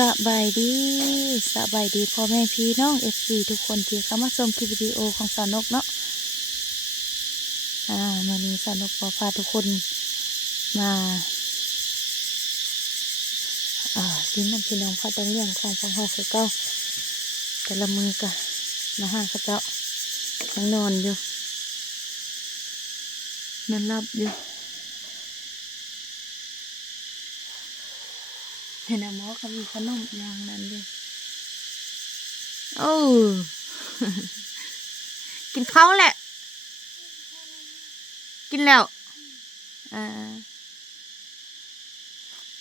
สบายดีสบายดีพ่อแม่พี่น้องFCทุกคนที่เข้ามาชมคลิปวิดีโอของสาวนกเนาะวันนี้สาวนกขอพาทุกคนมาลิ้นน้ำพี่น้องเขาต้องเลี้ยงของฟังเขาคือเก้าแต่ละมือกะมาห้างเขาเจ้ายังนอนอยู่นอนรับอยู่เห็นหมอเขามีขนมอย่างนั้นด้วยโอ้ กินข้าวแหละกินแล้ว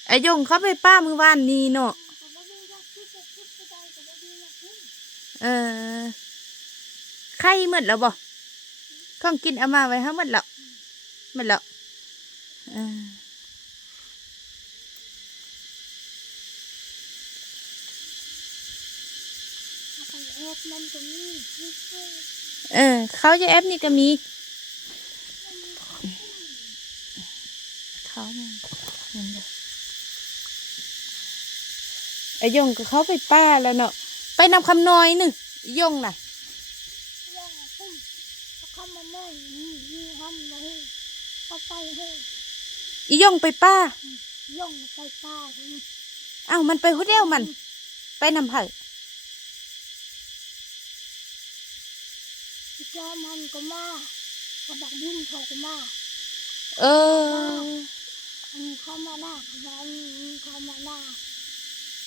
ไอ้ยงเขาไปป้ามือวานนี้เนาะไข่หมดแล้วบ่ของกินเอามาไว้ให้หมดแล้วเขาจะแอปนี่ก็มีเขาไอ้ยงก็เขาไปป้าแล้วเนาะไปนำคำน้อยหนึ่งยงน่ะอียงไปป้าอ้าวมันไปหุ่นเดียวมันไปนำไผ่เจ้ามันก็มาเขาบอกบุญเขาก็มาอันนี้เขามาหน้าเขามาหน้า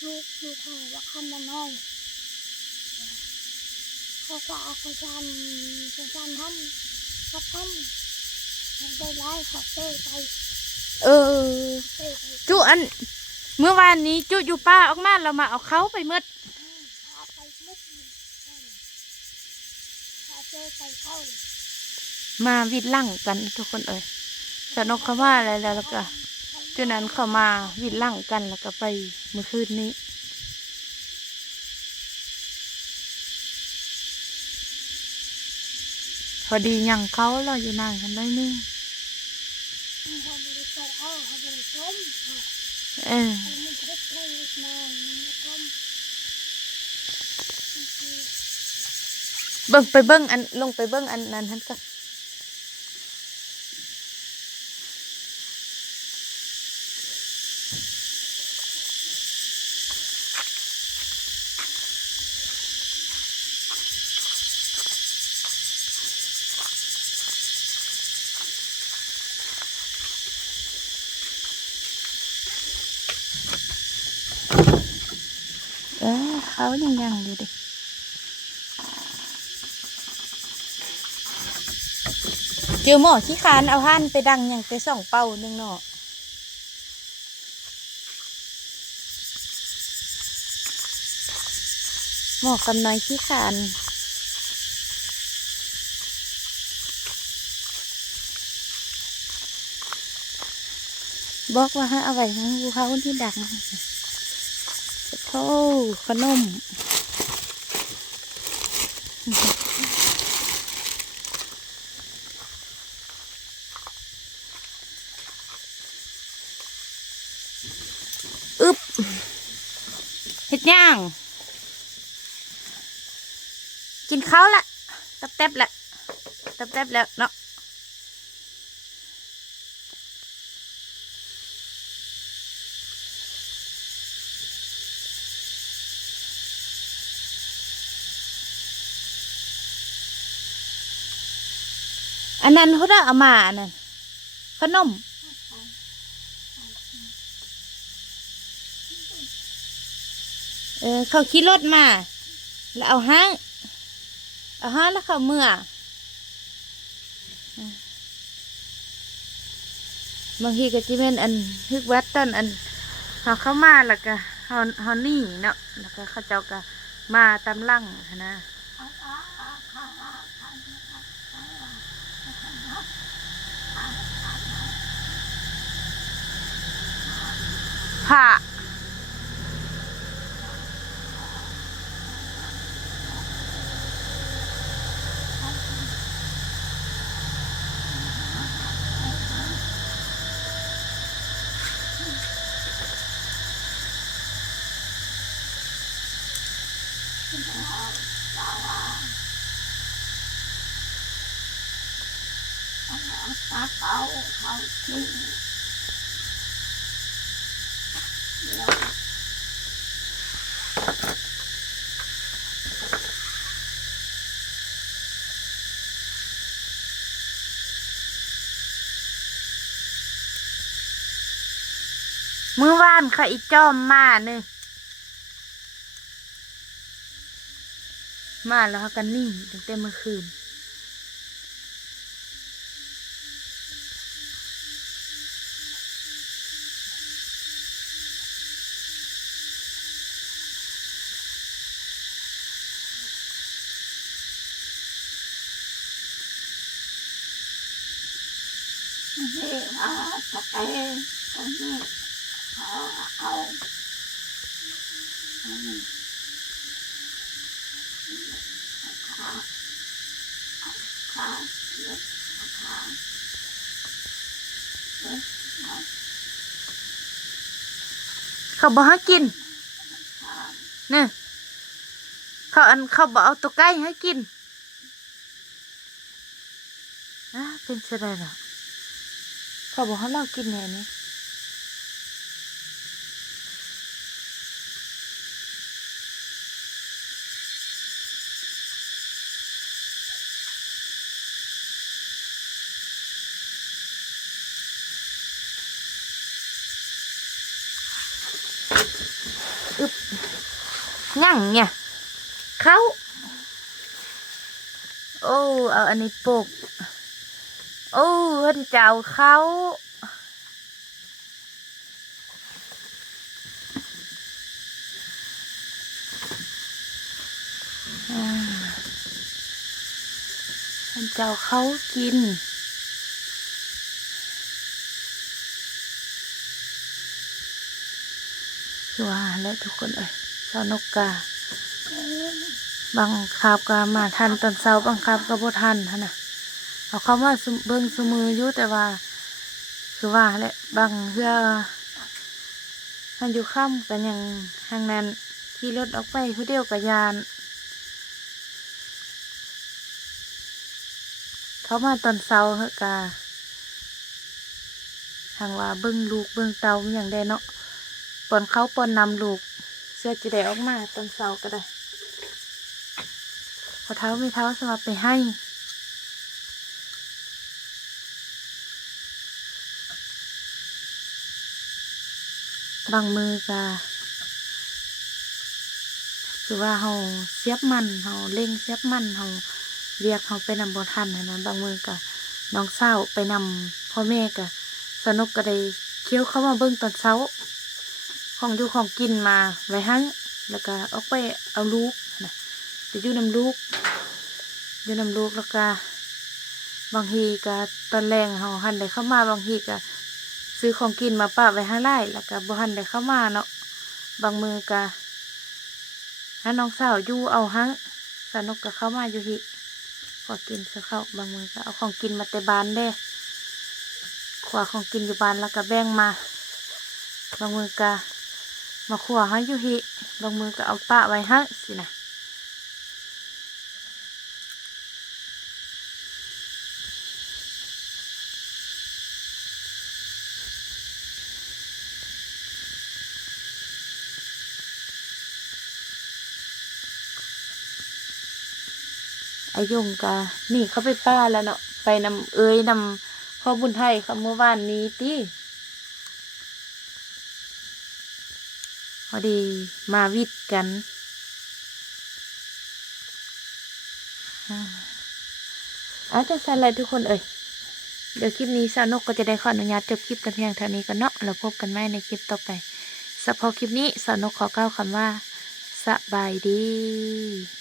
ลูกเขาว่าเขามาน้อยเขาก็เอาเขาชันทำเขาทำได้ไล่เขาเต้ไปจุอันเมื่อวานนี้จุอยู่ป้าออกมาเรามาเอาเขาไปมืดมาวิดลั่งกันทุกคนสนุกเขาว่าอะไรแล้วก็จุนั้นเขามาวิดลั่งกันแล้วก็ไปเมื่อคืนนี้พอดียังเขาเราอยู่นานกันได้นึงเบิ่งไปเบิ่งอันลงไปเบิ่งอันนั้นท่านก็เขายังอยู่ดิเจียวหม้อขี้คานเอาหั่นไปดังอย่างไปส่องเป่านึงเนาะหม้อกำน้อยขี้คานบอกว่าให้เอาไว้ให้เขาที่ดังโธ่ขนมเฮ็ดย่างกินข้าวละแต๊บแล้วเนาะอันนั้นเขาได้เอามาอันนั้นขนมเขาขี่รถมาแล้วเอาห้างแล้วเขาเมื่อบางทีก็จะเป็นอันฮึกวัดต้นอันเขาเข้ามาแล้วก็เขานี่เนาะแล้วก็เขาเจ้าก็มาตามลั่งนะผ่า ปลาเขาเขากินเดี๋ยวมื้อวานค่ะอีจ้อมมาเนึมาแล้วเขาก็นิ่งตั้งแต่เมื่อคืนนี่เอาตะเกียงตรงนี้เอาขาขาเล็บขาเล็บ เขาบอกให้กินเนี่ยเขาบอกเอาตัวไก่ให้กินเป็นเสไรหรอเขาบอกให้เรากินแน่นี่อึบยั่งเนี่ยเขาโอ้เอาอันนี้ปกโอ้เพิ่นเจ้าเขาเพิ่นเจ้าเขากินคือว่าแล้วทุกคนเอ้ยเจ้านกกาบางคาบก็มาทันตอนเช้าบางคาบก็บ่ทันหั่นน่ะเอาเข้ามาเบิ่งซุมืออยู่แต่ว่าคือว่าแหละบางเทื่อมันอยู่ค่ำกันยังทางนั้นขี่รถออกไปผู้เดียวกับยานเขามาตอนเช้าเหอะกาทางว่าเบิ่งลูกเบิ่งเตามันอย่างใดเนาะปอนเขาปอนนำลูกเสื้อจะได้ออกมาตอนเช้าก็ได้พอเท้าไม่เท้าสมับไปให้บางมือกาคือว่าเขาเสียบมันเขาเล่งเสียบมันเขาเรียกเขาไปนำบ่ทันนะบางมือกะน้องเศร้าไปนำพ่อแม่กะสนุกก็ได้เคี้ยวเข้ามาเบิ่งตอนเช้าของอยู่ของกินมาไว้ให้แล้วก็ออกไปเอาลูกนะไปอยู่นำลูกแล้วก็บางทีก็ตอนแรงเขาหันได้เข้ามาบางทีก็ซื้อของกินมาป้าไว้ให้ไล่แล้วก็บ่หันได้เข้ามาเนาะบางมือก็ให้น้องสาวอยู่เอาหั้งสนุกก็เข้ามาอยู่ที่ขอกินซื้อข้าวบางมือก็เอาของกินมาแต่บ้านเด้ขวาของกินอยู่บ้านแล้วก็แบ่งมาบางมือก็มาขวาให้อยู่ที่บางมือก็เอาป้าไว้ให้สินะไอ้ยงกานี่เขาไปป้าแล้วเนาะไปนำนำพ่อบุญไทยเขาเมื่อวานนี้ติพอดีมาวิทย์กันจังสันเลยทุกคนเอ่ยเดี๋ยวคลิปนี้สาวนกก็จะได้ขออนุญาตจบคลิปกันเพียงเท่านี้กันเนาะแล้วพบกันใหม่ในคลิปต่อไปสำหรับคลิปนี้สาวนกขอกล่าวคำว่าสบายดี